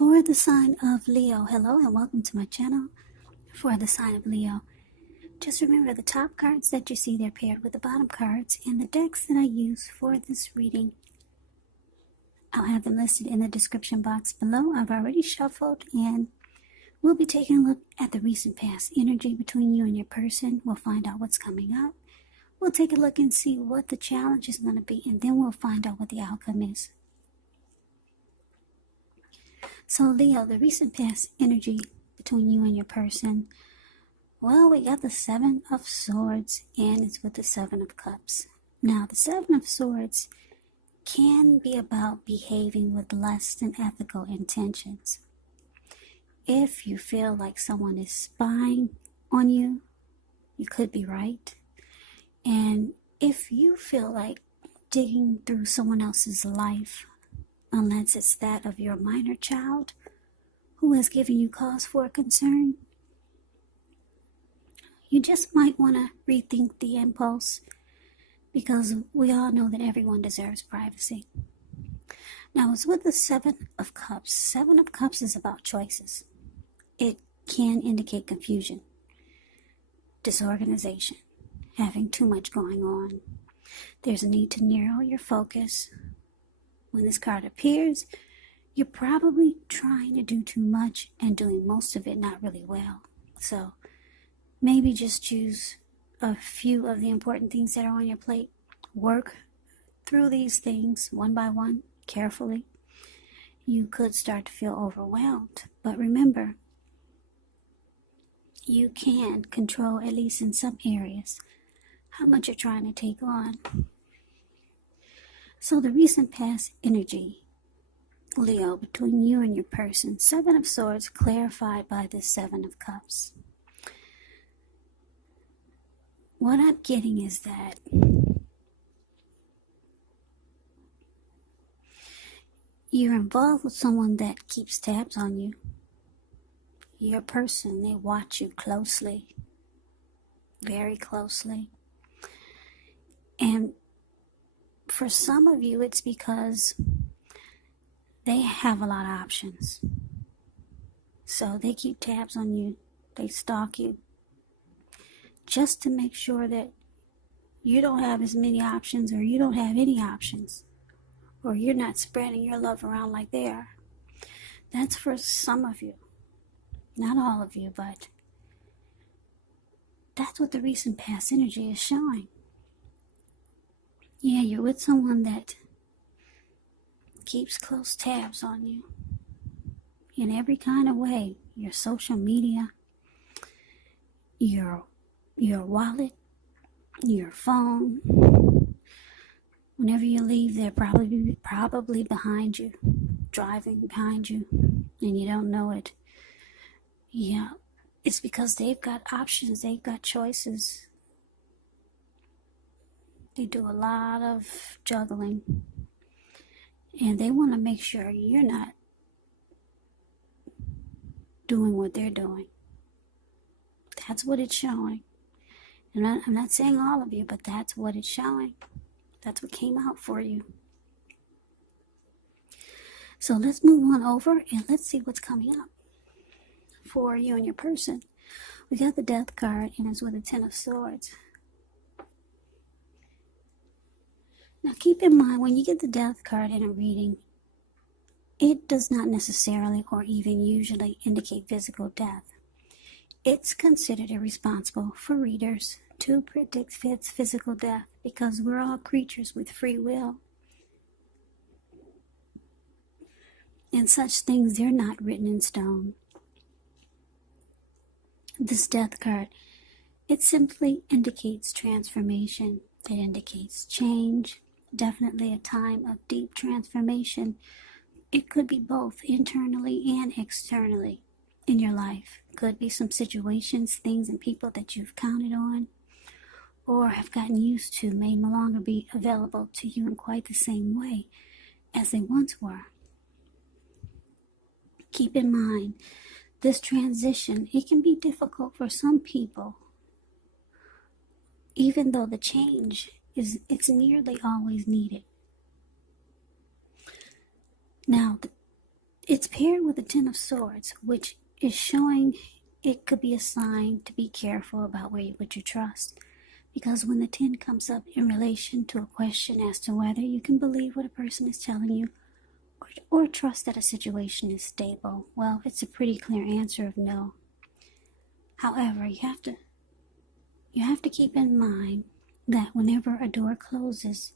For the sign of Leo, hello and welcome to my channel. For the sign of Leo, just remember the top cards that you see, they're paired with the bottom cards, and the decks that I use for this reading, I'll have them listed in the description box below. I've already shuffled, and we'll be taking a look at the recent past energy between you and your person. We'll find out what's coming up. We'll take a look and see what the challenge is going to be, and then we'll find out what the outcome is. So Leo, the recent past energy between you and your person, well, we got the Seven of Swords, and it's with the Seven of Cups. Now, the Seven of Swords can be about behaving with less than ethical intentions. If you feel like someone is spying on you, you could be right. And if you feel like digging through someone else's life, unless it's that of your minor child who has given you cause for concern, you just might want to rethink the impulse, because we all know that everyone deserves privacy. Now, it's with the Seven of Cups. Seven of Cups is about choices. It can indicate confusion, disorganization, having too much going on. There's a need to narrow your focus. When this card appears, you're probably trying to do too much and doing most of it not really well. So maybe just choose a few of the important things that are on your plate. Work through these things one by one, carefully. You could start to feel overwhelmed, but remember, you can control, at least in some areas, how much you're trying to take on. So the recent past energy, Leo, between you and your person, Seven of Swords clarified by the Seven of Cups. What I'm getting is that you're involved with someone that keeps tabs on you. Your person, they watch you closely, very closely. And for some of you, it's because they have a lot of options. So they keep tabs on you. They stalk you just to make sure that you don't have as many options, or you don't have any options, or you're not spreading your love around like they are. That's for some of you. Not all of you, but that's what the recent past energy is showing. Yeah, you're with someone that keeps close tabs on you in every kind of way. Your social media, your wallet, your phone. Whenever you leave, they're probably behind you, driving behind you, and you don't know it. Yeah, it's because they've got options, they've got choices. They do a lot of juggling, and they want to make sure you're not doing what they're doing. That's what it's showing. And I'm not saying all of you, but that's what it's showing. That's what came out for you. So let's move on over and let's see what's coming up for you and your person. We got the Death card, and it's with the Ten of Swords. Now keep in mind, when you get the Death card in a reading, it does not necessarily or even usually indicate physical death. It's considered irresponsible for readers to predict physical death, because we're all creatures with free will. And such things, they're not written in stone. This Death card, it simply indicates transformation. It indicates change. Definitely a time of deep transformation. It could be both internally and externally in your life. Could be some situations, things, and people that you've counted on or have gotten used to may no longer be available to you in quite the same way as they once were. Keep in mind, this transition, it can be difficult for some people, even though the change it's nearly always needed. Now, it's paired with the Ten of Swords, which is showing it could be a sign to be careful about where you put your trust. Because when the 10 comes up in relation to a question as to whether you can believe what a person is telling you or trust that a situation is stable, well, it's a pretty clear answer of no. However, you have to keep in mind that whenever a door closes,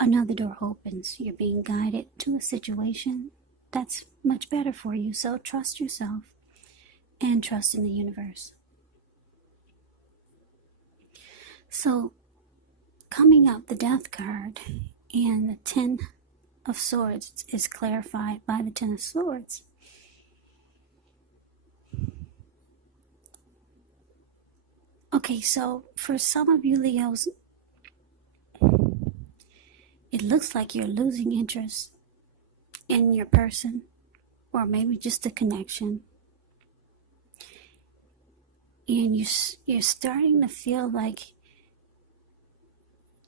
another door opens. You're being guided to a situation that's much better for you. So trust yourself and trust in the universe. So coming up, the Death card and the 10 of Swords is clarified by the 10 of Swords. Okay, so for some of you Leos, it looks like you're losing interest in your person, or maybe just the connection. And you're starting to feel like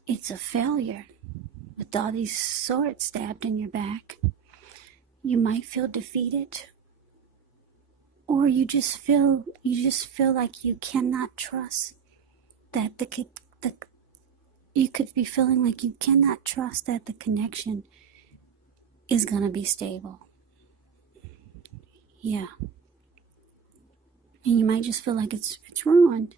it's a failure with all these swords stabbed in your back. You might feel defeated, or you just feel like you cannot trust that you could be feeling like you cannot trust that the connection is going to be stable. Yeah. And you might just feel like it's ruined.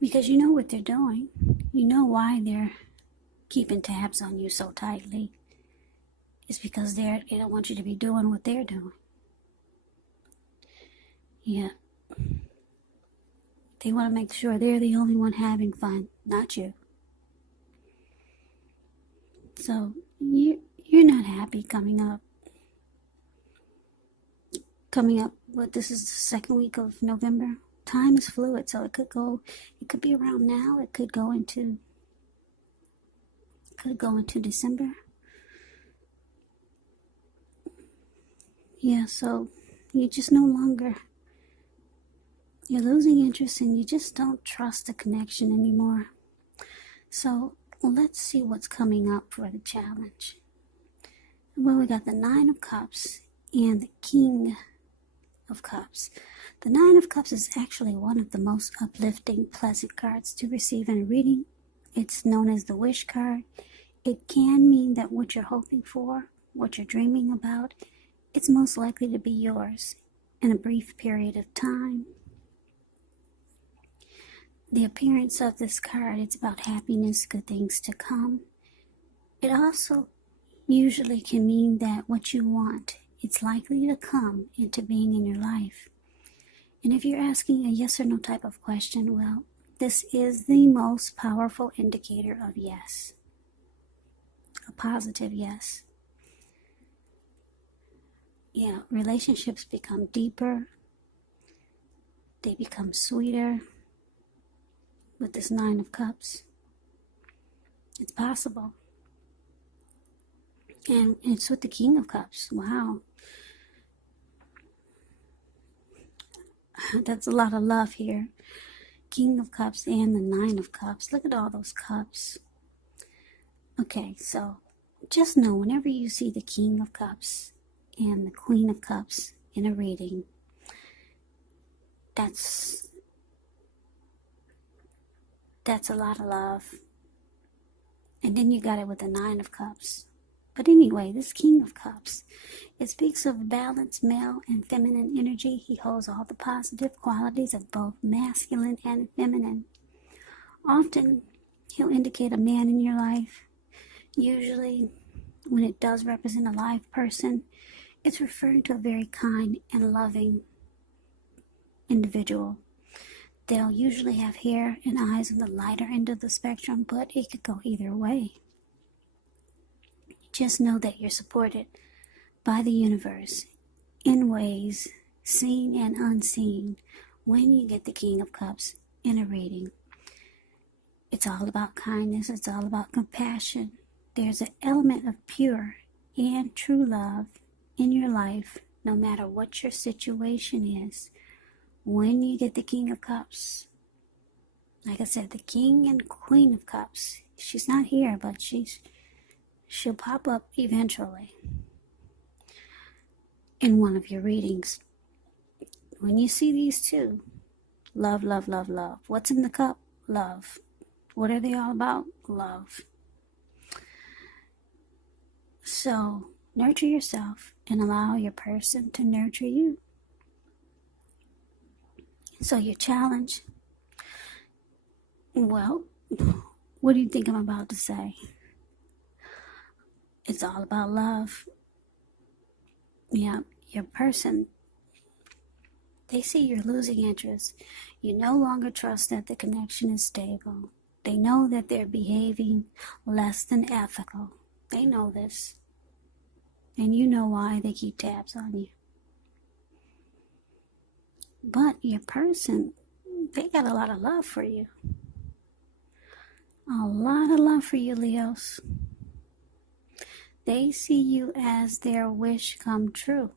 Because you know what they're doing. You know why they're keeping tabs on you so tightly. It's because they don't want you to be doing what they're doing. Yeah. They want to make sure they're the only one having fun, not you. So you're not happy coming up. This is the second week of November. Time is fluid, so it could be around now, it could go into December. Yeah, so you just no longer, you're losing interest and you just don't trust the connection anymore. So let's see what's coming up for the challenge. Well, we got the 9 of Cups and the King of Cups. The 9 of Cups is actually one of the most uplifting, pleasant cards to receive in a reading. It's known as the wish card. It can mean that what you're hoping for, what you're dreaming about, it's most likely to be yours in a brief period of time. The appearance of this card, it's about happiness, good things to come. It also usually can mean that what you want, it's likely to come into being in your life. And if you're asking a yes or no type of question, well, this is the most powerful indicator of yes. A positive yes. Yeah, relationships become deeper. They become sweeter with this 9 of Cups. It's possible. And it's with the King of Cups. Wow. That's a lot of love here. King of Cups and the 9 of Cups. Look at all those cups. Okay, so just know whenever you see the King of Cups and the Queen of Cups in a reading, that's a lot of love. And then you got it with the 9 of Cups. But anyway, this King of Cups, it speaks of balanced male and feminine energy. He holds all the positive qualities of both masculine and feminine. Often, he'll indicate a man in your life. Usually, when it does represent a live person, it's referring to a very kind and loving individual. They'll usually have hair and eyes on the lighter end of the spectrum, but it could go either way. Just know that you're supported by the universe in ways seen and unseen when you get the King of Cups in a reading. It's all about kindness. It's all about compassion. There's an element of pure and true love in your life, no matter what your situation is. When you get the King of Cups, like I said, the King and Queen of Cups, she's not here, but she's she'll pop up eventually in one of your readings. When you see these two, love, love, love, love. What's in the cup? Love. What are they all about? Love. So nurture yourself and allow your person to nurture you. So your challenge, well, what do you think I'm about to say? It's all about love. Yeah, your person, they see you're losing interest. You no longer trust that the connection is stable. They know that they're behaving less than ethical. They know this. And you know why they keep tabs on you. But your person, they got a lot of love for you. A lot of love for you, Leos. They see you as their wish come true.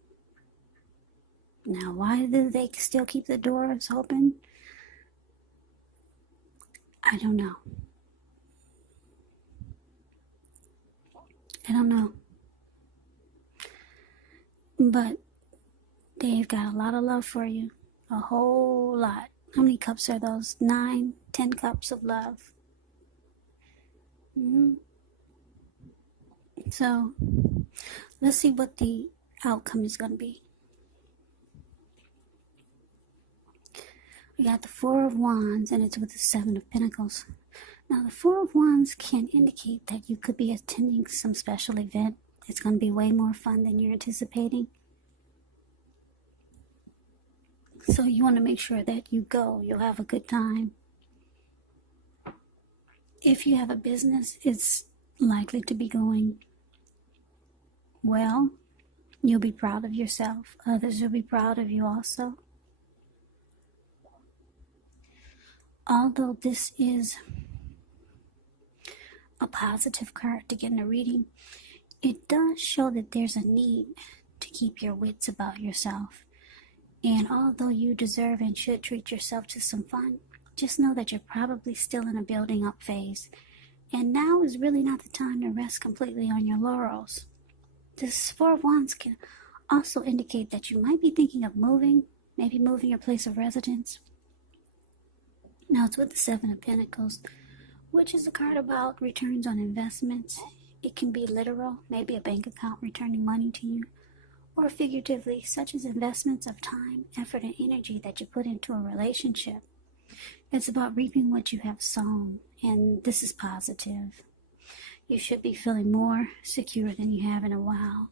Now, why do they still keep the doors open? I don't know. I don't know. But they've got a lot of love for you. A whole lot. How many cups are those? 9, 10 cups of love. So, let's see what the outcome is going to be. We got the Four of Wands, and it's with the Seven of Pentacles. Now, the Four of Wands can indicate that you could be attending some special event. It's going to be way more fun than you're anticipating. So you want to make sure that you go. You'll have a good time. If you have a business, it's likely to be going well. You'll be proud of yourself. Others will be proud of you also. Although this is a positive card to get in a reading, it does show that there's a need to keep your wits about yourself. And although you deserve and should treat yourself to some fun, just know that you're probably still in a building up phase. And now is really not the time to rest completely on your laurels. This Four of Wands can also indicate that you might be thinking of moving, maybe moving your place of residence. Now it's with the Seven of Pentacles, which is a card about returns on investments. It can be literal, maybe a bank account returning money to you, or figuratively, such as investments of time, effort, and energy that you put into a relationship. It's about reaping what you have sown, and this is positive. You should be feeling more secure than you have in a while.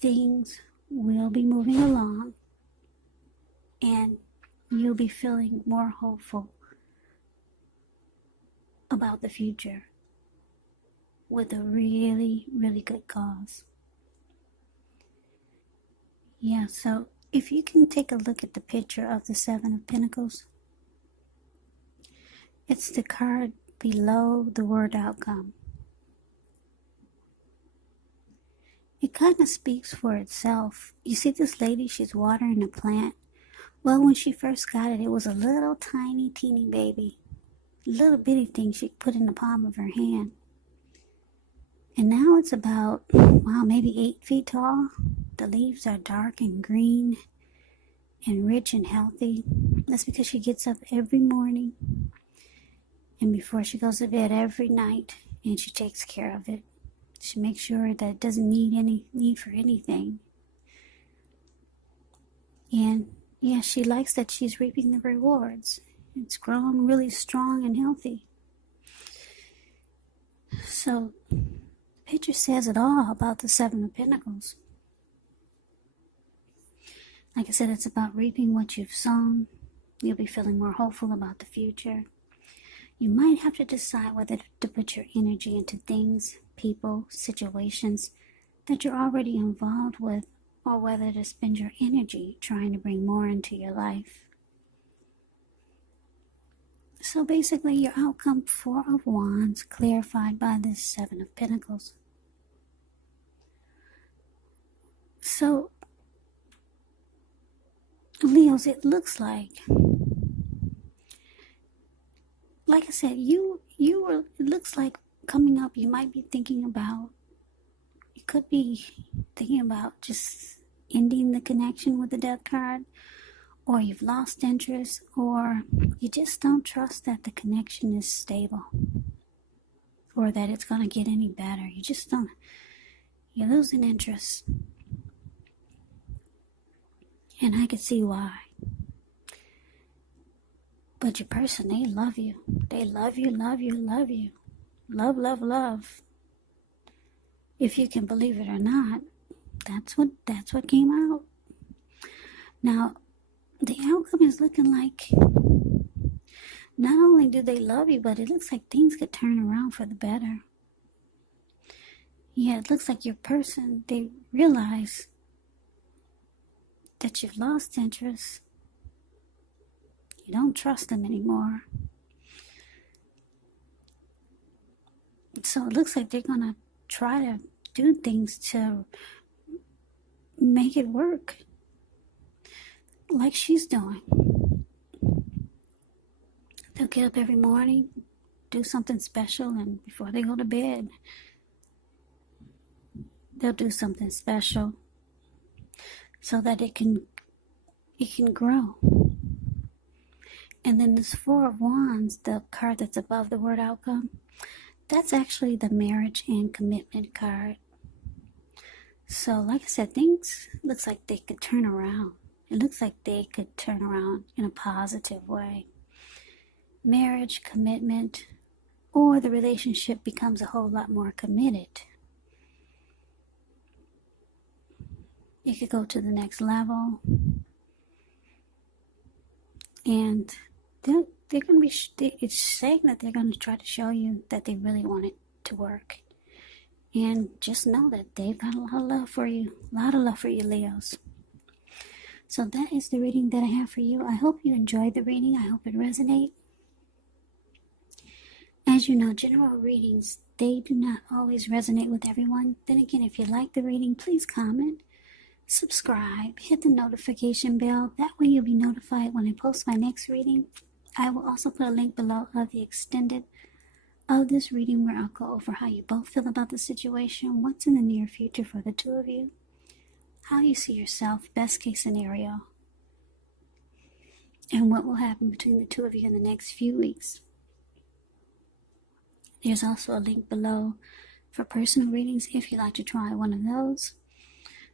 Things will be moving along, and you'll be feeling more hopeful about the future with a really, really good cause. Yeah, so if you can take a look at the picture of the Seven of Pentacles, it's the card below the word outcome. It kind of speaks for itself. You see this lady, she's watering a plant. Well, when she first got it, it was a little tiny, teeny baby. Little bitty thing she put in the palm of her hand. And now it's about, maybe 8 feet tall. The leaves are dark and green and rich and healthy. That's because she gets up every morning and before she goes to bed every night, and she takes care of it. She makes sure that it doesn't need any need for anything. And yeah, she likes that she's reaping the rewards. It's grown really strong and healthy. So the picture says it all about the Seven of Pentacles. Like I said, it's about reaping what you've sown. You'll be feeling more hopeful about the future. You might have to decide whether to put your energy into things, people, situations that you're already involved with, or whether to spend your energy trying to bring more into your life. So basically, your outcome, Four of Wands, clarified by this Seven of Pentacles. So, Leos, it looks like I said, it looks like coming up, you might be thinking about, you could be thinking about just ending the connection with the death card, or you've lost interest, or you just don't trust that the connection is stable or that it's going to get any better. You just don't, you're losing interest. And I could see why. But your person, they love you. They love you, love you, love you. Love, love, love. If you can believe it or not, that's what came out. Now, the outcome is looking like not only do they love you, but it looks like things could turn around for the better. Yeah, it looks like your person, they realize that you've lost interest. You don't trust them anymore. So it looks like they're going to try to do things to make it work, like she's doing. They'll get up every morning, do something special, and before they go to bed, they'll do something special so that it can grow. And then this Four of Wands, the card that's above the word outcome, that's actually the marriage and commitment card. So like I said, things looks like they could turn around. It looks like they could turn around in a positive way. Marriage, commitment, or the relationship becomes a whole lot more committed. You could go to the next level. And they're going to be, it's saying that they're going to try to show you that they really want it to work. And just know that they've got a lot of love for you. A lot of love for you, Leos. So that is the reading that I have for you. I hope you enjoyed the reading. I hope it resonates. As you know, general readings, they do not always resonate with everyone. Then again, if you like the reading, please comment, subscribe, hit the notification bell. That way you'll be notified when I post my next reading. I will also put a link below of the extended of this reading where I'll go over how you both feel about the situation, what's in the near future for the two of you, how you see yourself, best case scenario, and what will happen between the two of you in the next few weeks. There's also a link below for personal readings if you'd like to try one of those.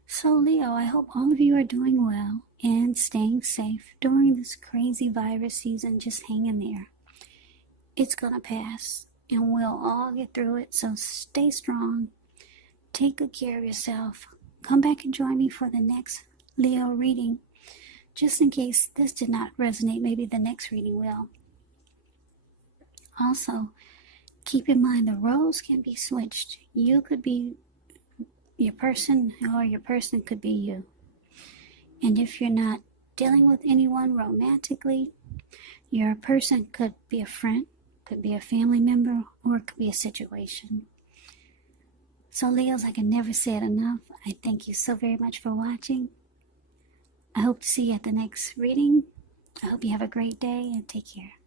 So Leo, I hope all of you are doing well and staying safe during this crazy virus season. Just hang in there. It's gonna pass and we'll all get through it. So stay strong. Take good care of yourself. Come back and join me for the next Leo reading. Just in case this did not resonate, maybe the next reading will. Also, keep in mind the roles can be switched. You could be your person or your person could be you. And if you're not dealing with anyone romantically, your person could be a friend, could be a family member, or it could be a situation. So Leos, I can never say it enough. I thank you so very much for watching. I hope to see you at the next reading. I hope you have a great day and take care.